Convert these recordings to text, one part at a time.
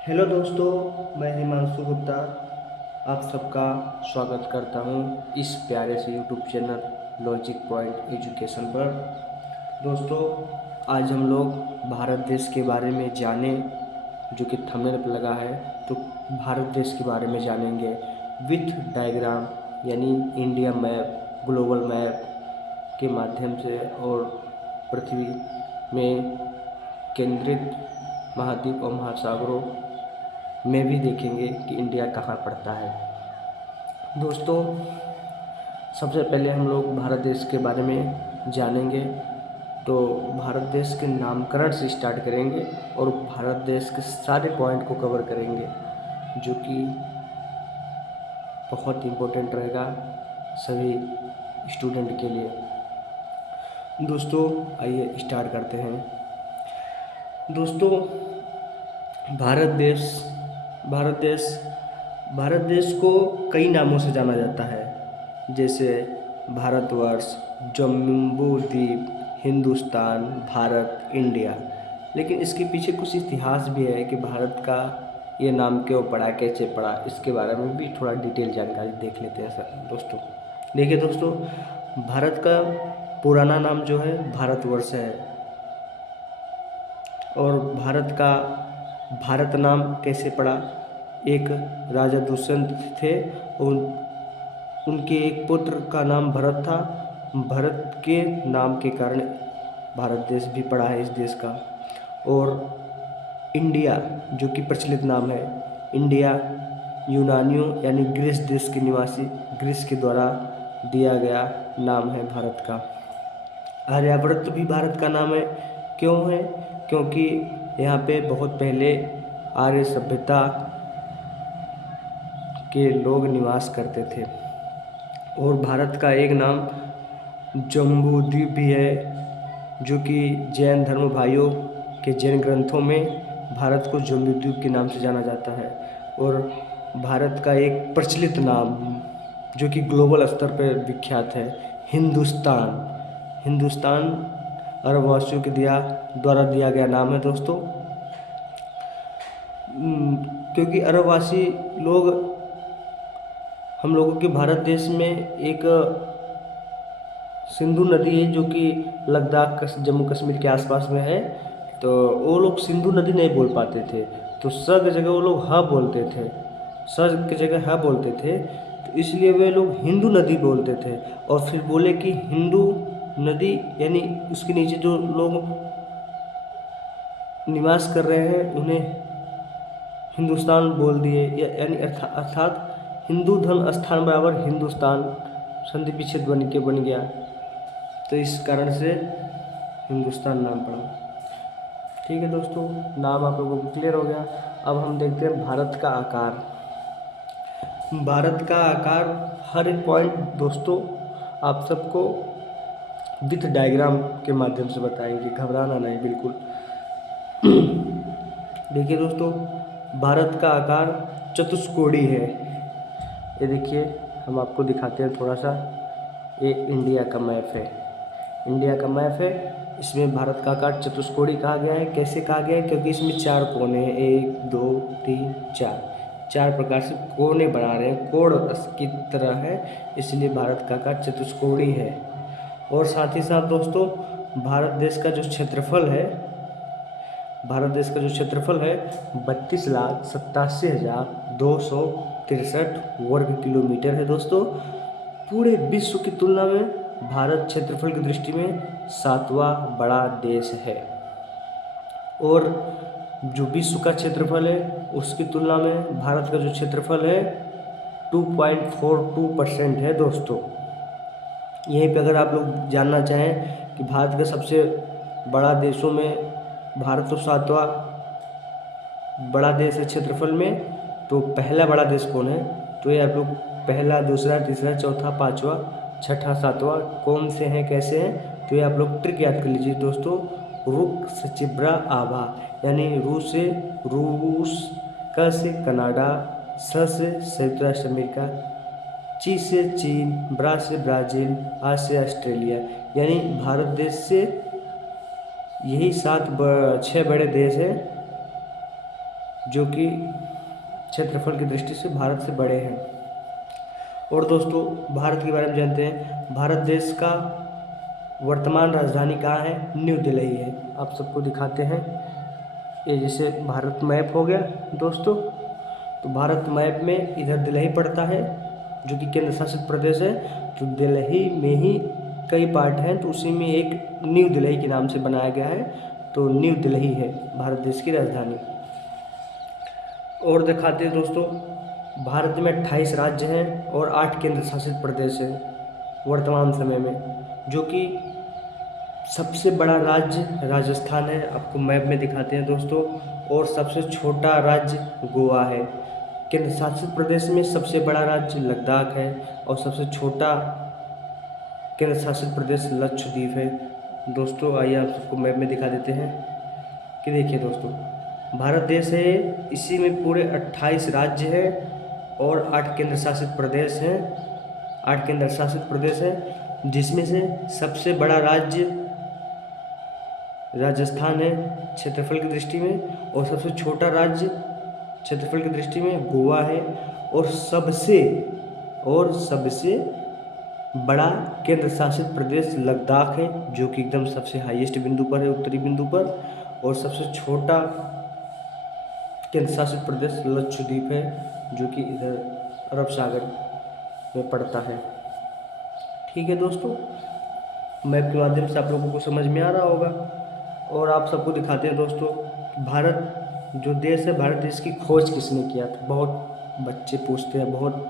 Hello दोस्तों, मैं हिमांशु गुप्ता आप सबका स्वागत करता हूं इस प्यारे से YouTube channel logic point education पर। दोस्तों, आज हम लोग भारत देश के बारे में जानें, जो कि थंबनेल पर लगा है। तो भारत देश के बारे में जानेंगे विथ डायग्राम, यानी इंडिया मैप, ग्लोबल मैप के माध्यम से, और पृथ्वी में केंद्रित महाद्वीप और महासागरों में भी देखेंगे कि इंडिया कहाँ पड़ता है। दोस्तों, सबसे पहले हम लोग भारत देश के बारे में जानेंगे। तो भारत देश के नामकरण से स्टार्ट करेंगे और भारत देश के सारे पॉइंट को कवर करेंगे, जो कि बहुत इम्पोर्टेंट रहेगा सभी स्टूडेंट के लिए। दोस्तों, आइए स्टार्ट करते हैं। दोस्तों, भारत देश भारत देश भारत देश को कई नामों से जाना जाता है, जैसे भारतवर्ष, जम्बू द्वीप, हिंदुस्तान, भारत, इंडिया। लेकिन इसके पीछे कुछ इतिहास भी है कि भारत का ये नाम क्यों पड़ा, कैसे पड़ा, इसके बारे में भी थोड़ा डिटेल जानकारी देख लेते हैं सर। दोस्तों देखिए दोस्तों, भारत का पुराना नाम जो है भारतवर्ष है, और भारत का भारत नाम कैसे पड़ा। एक राजा दुष्यंत थे, और उनके एक पुत्र का नाम भरत था। भरत के नाम के कारण भारत देश भी पड़ा है इस देश का। और इंडिया, जो कि प्रचलित नाम है, इंडिया यूनानियों यानी ग्रीस देश के निवासी ग्रीस के द्वारा दिया गया नाम है भारत का। आर्यावर्त भी भारत का नाम है। क्यों है? क्योंकि यहाँ पे बहुत पहले आर्य सभ्यता के लोग निवास करते थे। और भारत का एक नाम जम्बूद्वीप भी है, जो कि जैन धर्म भाइयों के जैन ग्रंथों में भारत को जम्बूद्वीप के नाम से जाना जाता है। और भारत का एक प्रचलित नाम, जो कि ग्लोबल स्तर पर विख्यात है, हिंदुस्तान। हिंदुस्तान अरबवासियों के द्वारा दिया गया नाम है दोस्तों। क्योंकि अरबवासी लोग हम लोगों के भारत देश में एक सिंधु नदी है, जो कि लद्दाख जम्मू कश्मीर के आसपास में है। तो वो लोग सिंधु नदी नहीं बोल पाते थे, तो स की जगह वो लोग ह बोलते थे, स की जगह ह बोलते थे। तो इसलिए वे लोग हिंदू नदी बोलते थे, और फिर बोले कि हिंदू नदी, यानी उसके नीचे जो लोग निवास कर रहे हैं उन्हें हिंदुस्तान बोल दिए, यानी अर्थात हिंदू धर्म स्थान बराबर हिंदुस्तान, संधि विच्छेद बन गया। तो इस कारण से हिंदुस्तान नाम पड़ा। ठीक है दोस्तों, नाम आप लोगों को क्लियर हो गया। अब हम देखते हैं भारत का आकार। भारत का आकार, हर एक पॉइंट दोस्तों आप सबको विथ डायग्राम के माध्यम से बताएंगे, घबराना नहीं बिल्कुल। देखिए दोस्तों, भारत का आकार चतुष्कोणीय है। ये देखिए, हम आपको दिखाते हैं थोड़ा सा। ये इंडिया का मैप है, इंडिया का मैप है। इसमें भारत का आकार चतुष्कोणीय कहा गया है। कैसे कहा गया है? क्योंकि इसमें 4 कोने हैं, 1 2 3 4 प्रकार से कोने बना रहे हैं, कोण की तरह है, इसलिए भारत का आकार चतुष्कोणीय है। और साथ ही साथ दोस्तों, भारत देश का जो क्षेत्रफल है, भारत देश का जो क्षेत्रफल है 32,87,263 वर्ग किलोमीटर है दोस्तों। पूरे विश्व की तुलना में भारत क्षेत्रफल की दृष्टि में 7वां बड़ा देश है। और जो विश्व का क्षेत्रफल है उसकी तुलना में भारत का जो क्षेत्रफल है 2.42% है दोस्तों। यहीं पे अगर आप लोग जानना चाहें कि भारत के सबसे बड़ा देशों में भारत तो 7वां बड़ा देश है क्षेत्रफल में, तो पहला बड़ा देश कौन है? तो ये आप लोग पहला, दूसरा, तीसरा, चौथा, पाँचवा, छठा, सातवां कौन से हैं, कैसे हैं, तो ये आप लोग ट्रिक याद कर लीजिए दोस्तों। रुक से चिब्रा आभा, यानी रूस से रूस, क से कनाडा, स से संयुक्त राष्ट्र अमेरिका, ची से चीन, ब्रा से ब्राज़ील, आ से ऑस्ट्रेलिया, यानी भारत देश से यही 6 बड़े देश हैं जो कि क्षेत्रफल की दृष्टि से भारत से बड़े हैं। और दोस्तों भारत के बारे में जानते हैं, भारत देश का वर्तमान राजधानी कहाँ है? न्यू दिल्ली है। आप सबको दिखाते हैं, ये जैसे भारत मैप हो गया दोस्तों, तो भारत मैप में इधर दिल्ली पड़ता है जो कि केंद्र शासित प्रदेश है। तो दिल्ली में ही कई पार्ट हैं, तो उसी में एक न्यू दिल्ली के नाम से बनाया गया है, तो न्यू दिल्ली है भारत देश की राजधानी। और दिखाते हैं दोस्तों, भारत में 28 राज्य हैं और 8 केंद्र शासित प्रदेश हैं वर्तमान समय में, जो कि सबसे बड़ा राज्य राजस्थान है, आपको मैप में दिखाते हैं दोस्तों, और सबसे छोटा राज्य गोवा है। केंद्र शासित प्रदेश में सबसे बड़ा राज्य लद्दाख है और सबसे छोटा केंद्र शासित प्रदेश लक्षद्वीप है। दोस्तों आइए आप सबको मैप में दिखा देते हैं कि देखिए दोस्तों, भारत देश है, इसी में पूरे 28 राज्य हैं और 8 केंद्र शासित प्रदेश हैं। 8 केंद्र शासित प्रदेश हैं, जिसमें से सबसे बड़ा राज्य राजस्थान है क्षेत्रफल की दृष्टि में, और सबसे छोटा राज्य क्षेत्रफल की दृष्टि में गोवा है, और सबसे बड़ा केंद्र शासित प्रदेश लद्दाख है, जो कि एकदम सबसे हाईएस्ट बिंदु पर है, उत्तरी बिंदु पर, और सबसे छोटा केंद्र शासित प्रदेश लक्षद्वीप है, जो कि इधर अरब सागर में पड़ता है। ठीक है दोस्तों, मैप के माध्यम से आप लोगों को समझ में आ रहा होगा। और आप सबको दिखाते हैं दोस्तों, भारत जो देश है, भारत देश की खोज किसने किया था? बहुत बच्चे पूछते हैं, बहुत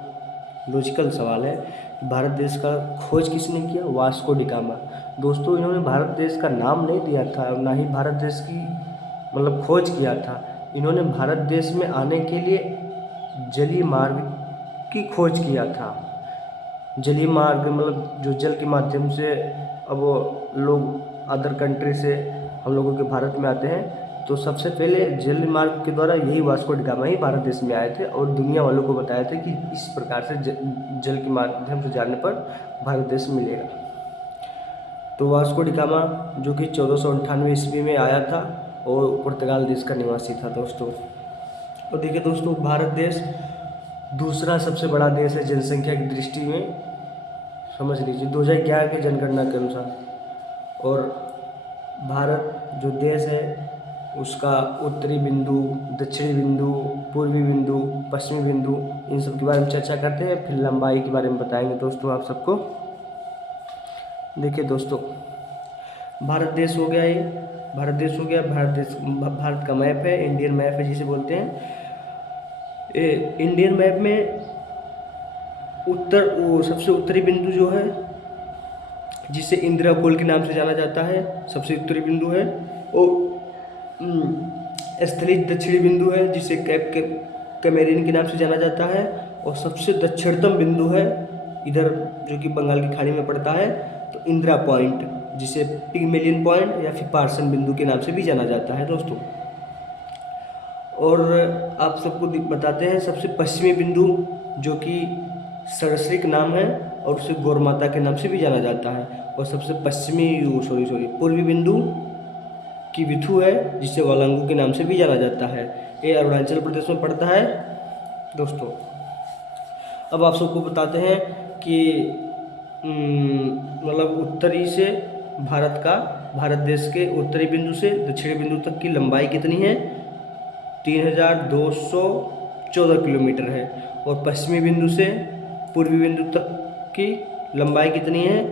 लॉजिकल सवाल है, भारत देश का खोज किसने किया? Vasco D gamma. दोस्तों इन्होंने भारत देश का नाम नहीं दिया था, ना ही भारत देश की मतलब खोज किया था। इन्होंने भारत देश में आने के लिए जलीय मार्ग की खोज किया था। जलीय मार्ग मतलब जो जल के माध्यम से अब लोग अदर कंट्री से हम लोगों के भारत में आते हैं, तो सबसे पहले जल मार्ग के द्वारा यही वास्को डी गामा ही भारत देश में आए थे और दुनिया वालों को बताया था कि इस प्रकार से जल के माध्यम से जाने पर भारत देश मिलेगा। तो वास्को डी गामा जो कि 1498 ईस्वी में आया था और पुर्तगाल देश का निवासी था दोस्तों। और देखिए दोस्तों, भारत देश दूसरा सबसे बड़ा देश है जनसंख्या की दृष्टि में, समझ लीजिए 2011 की जनगणना के अनुसार। और भारत जो देश है उसका उत्तरी बिंदु, दक्षिणी बिंदु, पूर्वी बिंदु, पश्चिमी बिंदु, इन सब के बारे में चर्चा करते हैं, फिर लंबाई के बारे में बताएंगे दोस्तों आप सबको। देखिए दोस्तों, भारत देश हो गया, ये भारत देश हो गया। भारत का मैप है, इंडियन मैप है जिसे बोलते हैं। इंडियन मैप में सबसे उत्तरी बिंदु जो है, जिसे इंदिरा कोल के नाम से जाना जाता है, सबसे उत्तरी बिंदु है। और स्थलित दक्षिणी बिंदु है, जिसे कैमेरिन के नाम से जाना जाता है। और सबसे दक्षिणतम बिंदु है इधर, जो कि बंगाल की खाड़ी में पड़ता है, तो इंदिरा पॉइंट, जिसे पिग्मेलियन पॉइंट या फिर पार्सन बिंदु के नाम से भी जाना जाता है दोस्तों। और आप सबको बताते हैं सबसे पश्चिमी बिंदु, जो कि सरस्रिक नाम है और उसे गौर माता के नाम से भी जाना जाता है। और सबसे पूर्वी बिंदु की विथु है, जिसे वालांगू के नाम से भी जाना जाता है। ये अरुणाचल प्रदेश में पड़ता है दोस्तों। अब आप सबको बताते हैं कि मतलब उत्तरी से भारत देश के उत्तरी बिंदु से दक्षिणी बिंदु तक की लंबाई कितनी है? 3214 किलोमीटर है। और पश्चिमी बिंदु से पूर्वी बिंदु तक की लंबाई कितनी है?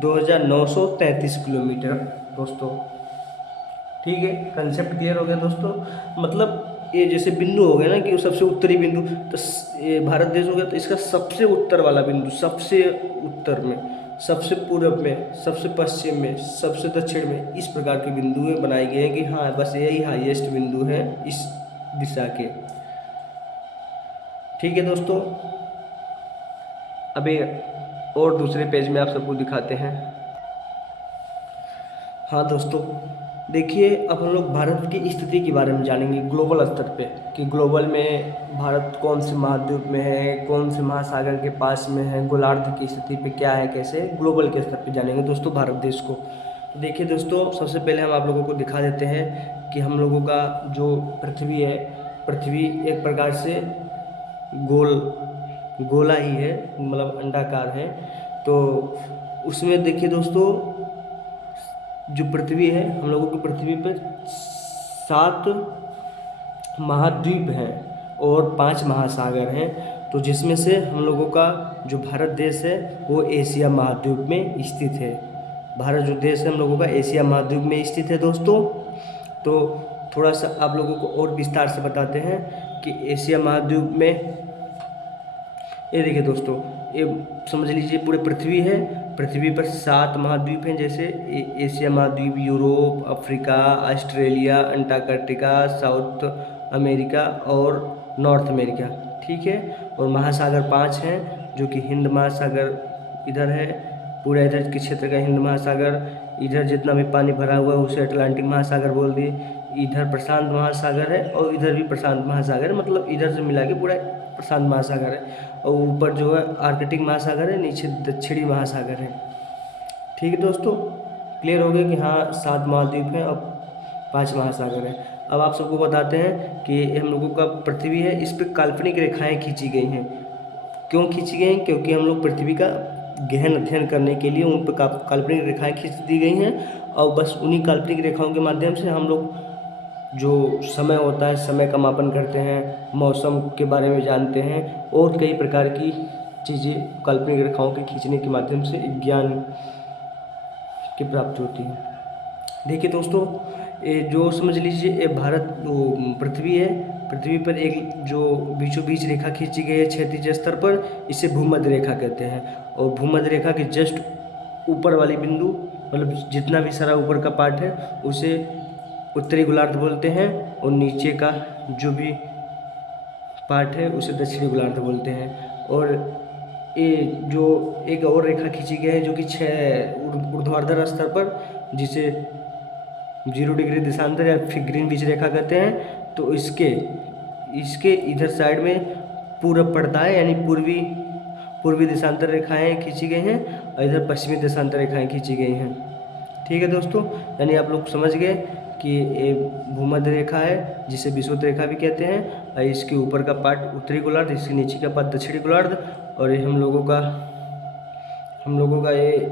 2933 किलोमीटर दोस्तों। ठीक है, कंसेप्ट क्लियर हो गया दोस्तों। मतलब ये जैसे बिंदु हो गया ना कि सबसे उत्तरी बिंदु, तो ये भारत देश हो गया, तो इसका सबसे उत्तर वाला बिंदु, सबसे उत्तर में, सबसे पूर्व में, सबसे पश्चिम में, सबसे दक्षिण में, इस प्रकार के बिंदु बनाए गए हैं कि हाँ बस यही हाईएस्ट बिंदु है इस दिशा के। ठीक है दोस्तों, अभी और दूसरे पेज में आप सबको दिखाते हैं। हाँ दोस्तों, देखिए अब हम लोग भारत की स्थिति के बारे में जानेंगे ग्लोबल स्तर पे, कि ग्लोबल में भारत कौन से महाद्वीप में है, कौन से महासागर के पास में है, गोलार्ध की स्थिति पे क्या है, कैसे ग्लोबल के स्तर पे जानेंगे दोस्तों भारत देश को। तो देखिए दोस्तों, सबसे पहले हम आप लोगों को दिखा देते हैं कि हम लोगों का जो पृथ्वी है, पृथ्वी एक प्रकार से गोला ही है, मतलब अंडाकार है। तो उसमें देखिए दोस्तों, जो पृथ्वी है, हम लोगों की पृथ्वी पर 7 महाद्वीप हैं और 5 महासागर हैं। तो जिसमें से हम लोगों का जो भारत देश है वो एशिया महाद्वीप में स्थित है। भारत जो देश है हम लोगों का एशिया महाद्वीप में स्थित है दोस्तों। तो थोड़ा सा आप लोगों को और विस्तार से बताते हैं कि एशिया महाद्वीप में, ये देखिए दोस्तों, ये समझ लीजिए पूरे पृथ्वी है। पृथ्वी पर 7 महाद्वीप हैं, जैसे एशिया महाद्वीप, Europe, Africa, Australia, Antarctica, south America और नॉर्थ अमेरिका, ठीक है। और महासागर 5 हैं, जो कि हिंद महासागर इधर है, पूरा इधर के क्षेत्र का हिंद महासागर, इधर जितना भी पानी भरा हुआ है उसे अटलांटिक महासागर बोल दिए, इधर प्रशांत महासागर है और इधर भी प्रशांत महासागर है, मतलब इधर से मिला के पूरा प्रशांत महासागर है। और ऊपर जो है आर्कटिक महासागर है, नीचे दक्षिणी महासागर है। ठीक है दोस्तों, क्लियर हो गया कि हाँ 7 महाद्वीप हैं और 5 महासागर हैं। अब आप सबको बताते हैं कि हम लोगों का पृथ्वी है, इस पर काल्पनिक रेखाएं खींची गई हैं। क्यों खींची गई हैं? क्योंकि हम लोग पृथ्वी का गहन अध्ययन करने के लिए उन पर काल्पनिक रेखाएं खींच दी गई हैं, और बस उन्हीं काल्पनिक रेखाओं के माध्यम से हम लोग जो समय होता है, समय का मापन करते हैं, मौसम के बारे में जानते हैं और कई प्रकार की चीज़ें काल्पनिक रेखाओं के खींचने के माध्यम से ज्ञान की प्राप्ति होती है। देखिए दोस्तों, ये जो समझ लीजिए ये भारत पृथ्वी है, पृथ्वी पर एक जो बीचों बीच रेखा खींची गई है क्षैतिज स्तर पर, इसे भूमध्य रेखा कहते हैं। और भूमध्य रेखा के जस्ट ऊपर वाली बिंदु, मतलब जितना भी सारा ऊपर का पार्ट है उसे उत्तरी गोलार्ध बोलते हैं, और नीचे का जो भी पार्ट है उसे दक्षिणी गोलार्ध बोलते हैं। और ये जो एक और रेखा खींची गई है जो कि 6 ऊर्ध्वाधर स्तर पर, जिसे 0 डिग्री देशांतर या फिर ग्रीनविच रेखा कहते हैं, तो इसके इधर साइड में पूरब पड़ता है, यानी पूर्वी देशांतर रेखाएं खींची गई हैं और इधर पश्चिमी देशांतर रेखाएं खींची गई हैं। ठीक है दोस्तों, यानी आप लोग समझ गए कि ये भूमध्य रेखा है जिसे विषुवत रेखा भी कहते हैं, और इसके ऊपर का पार्ट उत्तरी गोलार्ध, इसके नीचे का पार्ट दक्षिणी गोलार्ध, और ये हम लोगों का ये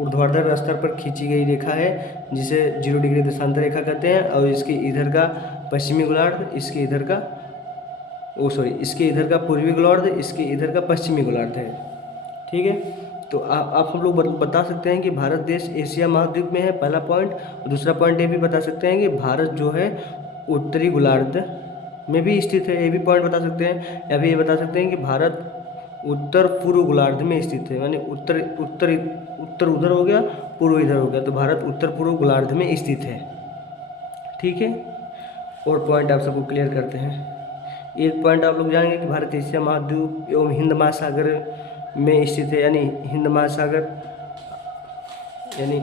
ऊर्ध्वाधर स्तर पर खींची गई रेखा है जिसे 0 डिग्री देशांतर रेखा कहते हैं, और इसके इधर का पश्चिमी गोलार्ध, इसके इधर का पूर्वी गोलार्ध, इसके इधर का पश्चिमी गोलार्ध है। ठीक है, तो आप हम लोग बता सकते हैं कि भारत देश एशिया महाद्वीप में है, पहला पॉइंट। और दूसरा पॉइंट ये भी बता सकते हैं कि भारत जो है उत्तरी गोलार्ध में भी स्थित है, ये भी पॉइंट बता सकते हैं। या फिर ये बता सकते हैं कि भारत उत्तर पूर्व गोलार्ध में स्थित है, यानी उत्तर उधर हो गया, पूर्व इधर हो गया, तो भारत उत्तर पूर्व गोलार्ध में स्थित है। ठीक है, और पॉइंट आप सबको क्लियर करते हैं। एक पॉइंट आप लोग जानेंगे कि भारत एशिया महाद्वीप एवं हिंद महासागर में स्थित है, यानी हिंद महासागर यानी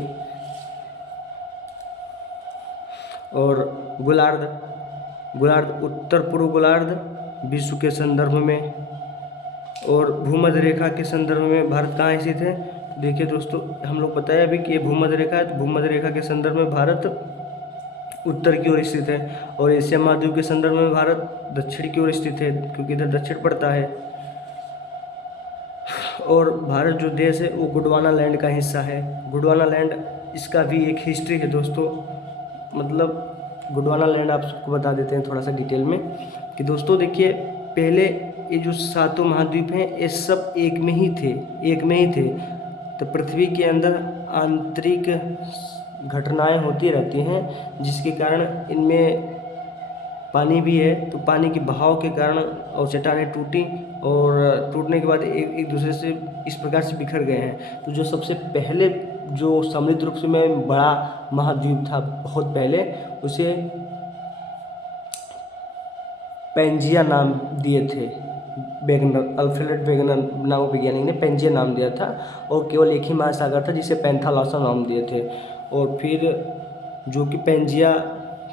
और गोलार्ध उत्तर पूर्व गोलार्ध विश्व के संदर्भ में और भूमध्य रेखा के संदर्भ में भारत कहाँ स्थित है। देखिए दोस्तों, हम लोग बताया अभी कि ये भूमध्य रेखा है, तो भूमध्य रेखा के संदर्भ में भारत उत्तर की ओर स्थित है, और एशिया महाद्वीप के संदर्भ में भारत दक्षिण की ओर स्थित है, क्योंकि इधर दक्षिण पड़ता है। और भारत जो देश है वो गोंडवाना लैंड का हिस्सा है। गोंडवाना लैंड, इसका भी एक हिस्ट्री है दोस्तों, मतलब गोंडवाना लैंड आप सबको बता देते हैं थोड़ा सा डिटेल में कि दोस्तों देखिए, पहले ये जो 7 महाद्वीप हैं ये सब एक में ही थे। तो पृथ्वी के अंदर आंतरिक घटनाएं होती रहती हैं, जिसके कारण इनमें पानी भी है, तो पानी के बहाव के कारण और चट्टानें टूटी, और टूटने के बाद एक दूसरे से इस प्रकार से बिखर गए हैं। तो जो सबसे पहले जो सम्मिलित रूप से में बड़ा महाद्वीप था बहुत पहले, उसे पेंजिया नाम दिए थे वेगनर, अल्फ्रेड वेगनर नामक वैज्ञानिक ने पेंजिया नाम दिया था, और केवल एक ही महासागर था जिसे पैंथालॉसा नाम दिए थे। और फिर जो कि पेंजिया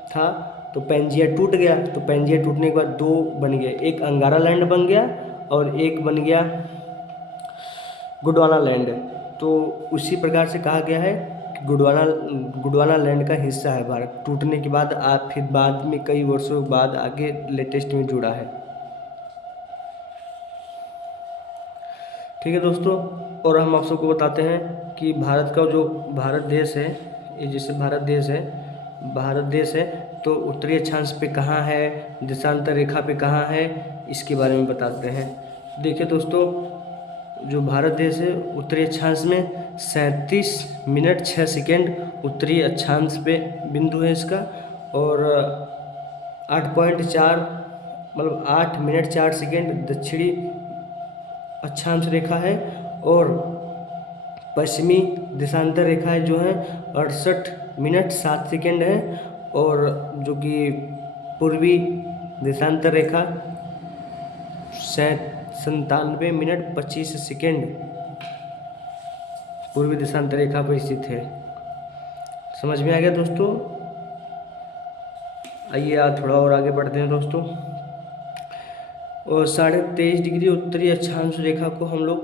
था, तो पेंजिया टूट गया, तो पेंजिया टूटने के बाद 2 बन गए, एक अंगारा लैंड बन गया और एक बन गया गोंडवाना लैंड। तो उसी प्रकार से कहा गया है कि गुडवाना लैंड का हिस्सा है भारत। टूटने के बाद आप फिर बाद में कई वर्षों बाद आगे लेटेस्ट में जुड़ा है। ठीक है दोस्तों, और हम आप सबको बताते हैं कि भारत का जो भारत देश है, ये जैसे भारत देश है तो उत्तरी अक्षांश पे कहाँ है, देशांतर रेखा पे कहाँ है, इसके बारे में बताते हैं। देखिए दोस्तों, जो भारत देश है उत्तरी अक्षांश में 37 मिनट 6 सेकेंड उत्तरी अक्षांश पे बिंदु है इसका, और 8.4 मतलब 8 मिनट 4 सेकेंड दक्षिणी अक्षांश रेखा है, और पश्चिमी देशांतर रेखा है जो है 68 मिनट 7 सेकेंड है, और जो कि पूर्वी देशांतर रेखा 97 मिनट 25 सेकेंड पूर्वी देशांतर रेखा पर स्थित है। समझ में आ गया दोस्तों? आइए आज थोड़ा और आगे बढ़ते हैं दोस्तों। और 23.5 डिग्री उत्तरी अक्षांश रेखा को हम लोग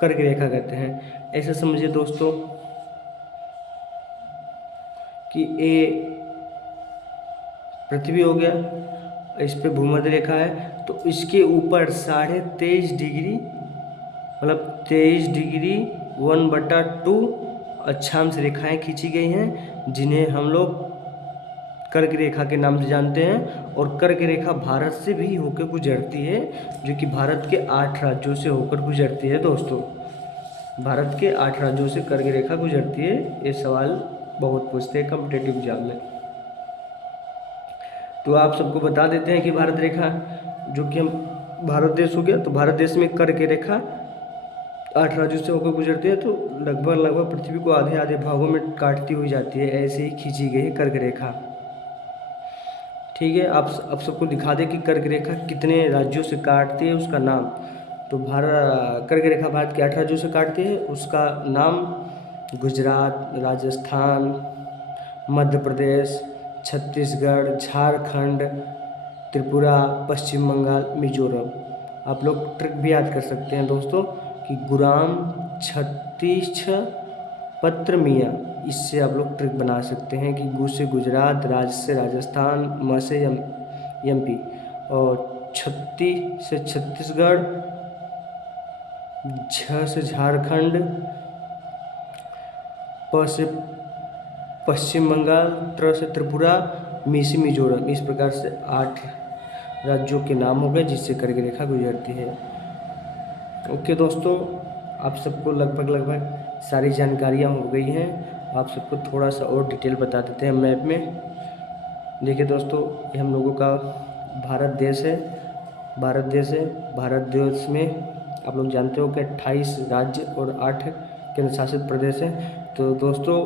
कर्क रेखा कहते हैं। ऐसा समझिए दोस्तों कि ये पृथ्वी हो गया, इस पे भूमध्य रेखा है, तो इसके ऊपर 23.5 डिग्री मतलब 23 डिग्री 1/2 अक्षांश रेखाएं खींची गई हैं, जिन्हें हम लोग कर्क रेखा के नाम से जानते हैं। और कर्क रेखा भारत से भी होकर गुजरती है, जो कि भारत के 8 राज्यों से होकर गुजरती है दोस्तों। भारत के 8 राज्यों से कर्क रेखा गुजरती है। ये सवाल बहुत पूछते हैं कॉम्पिटिटिव एग्जाम में, तो आप सबको बता देते हैं कि भारत रेखा जो कि हम भारत देश हो गया, तो भारत देश में कर्क रेखा 8 राज्यों से होकर गुजरती है, तो लगभग पृथ्वी को आधे आधे भागों में काटती हुई जाती है। ऐसे ही खींची गई है कर्क रेखा। ठीक है, आप सबको दिखा दें कि कर्क रेखा कितने राज्यों से काटती है, उसका नाम। तो कर्क रेखा भारत के 8 राज्यों से काटती है, उसका नाम गुजरात, राजस्थान, मध्य प्रदेश, छत्तीसगढ़, झारखंड, त्रिपुरा, पश्चिम बंगाल, मिजोरम। आप लोग ट्रिक भी याद कर सकते हैं दोस्तों कि गुराम 36 पत्र मियाँ, इससे आप लोग ट्रिक बना सकते हैं कि गु से गुजरात, राज से राजस्थान, म से एमपी, और 36 से छत्तीसगढ़, झ से झारखंड, प से पश्चिम बंगाल, त्र से त्रिपुरा, मी से मिजोरम। इस प्रकार से 8 राज्यों के नाम हो गए जिससे कर्क रेखा गुजरती है। ओके दोस्तों, आप सबको लगभग सारी जानकारियाँ हो गई हैं। आप सबको थोड़ा सा और डिटेल बता देते हैं मैप में। देखिए दोस्तों, ये हम लोगों का भारत देश है। भारत देश में आप लोग जानते हो कि 28 राज्य और 8 केंद्र शासित प्रदेश हैं। तो दोस्तों,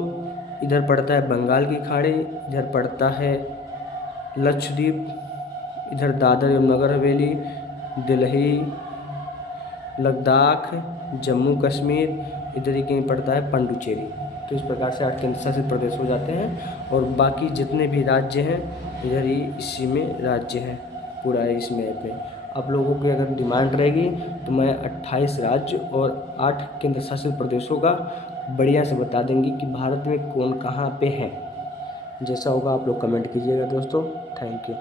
इधर पड़ता है बंगाल की खाड़ी, इधर पड़ता है लक्षद्वीप, इधर दादर एवं नगर हवेली, दिल्ली, लद्दाख, जम्मू कश्मीर, इधर ही कहीं पड़ता है पंडुचेरी। तो इस प्रकार से 8 केंद्र शासित प्रदेश हो जाते हैं, और बाकी जितने भी राज्य हैं इधर ही इसी में राज्य हैं पूरा इस मैप में। आप लोगों की अगर डिमांड रहेगी तो मैं 28 राज्य और 8 केंद्र शासित प्रदेशों का बढ़िया से बता देंगे कि भारत में कौन कहाँ पे है। जैसा होगा आप लोग कमेंट कीजिएगा दोस्तों। Thank you.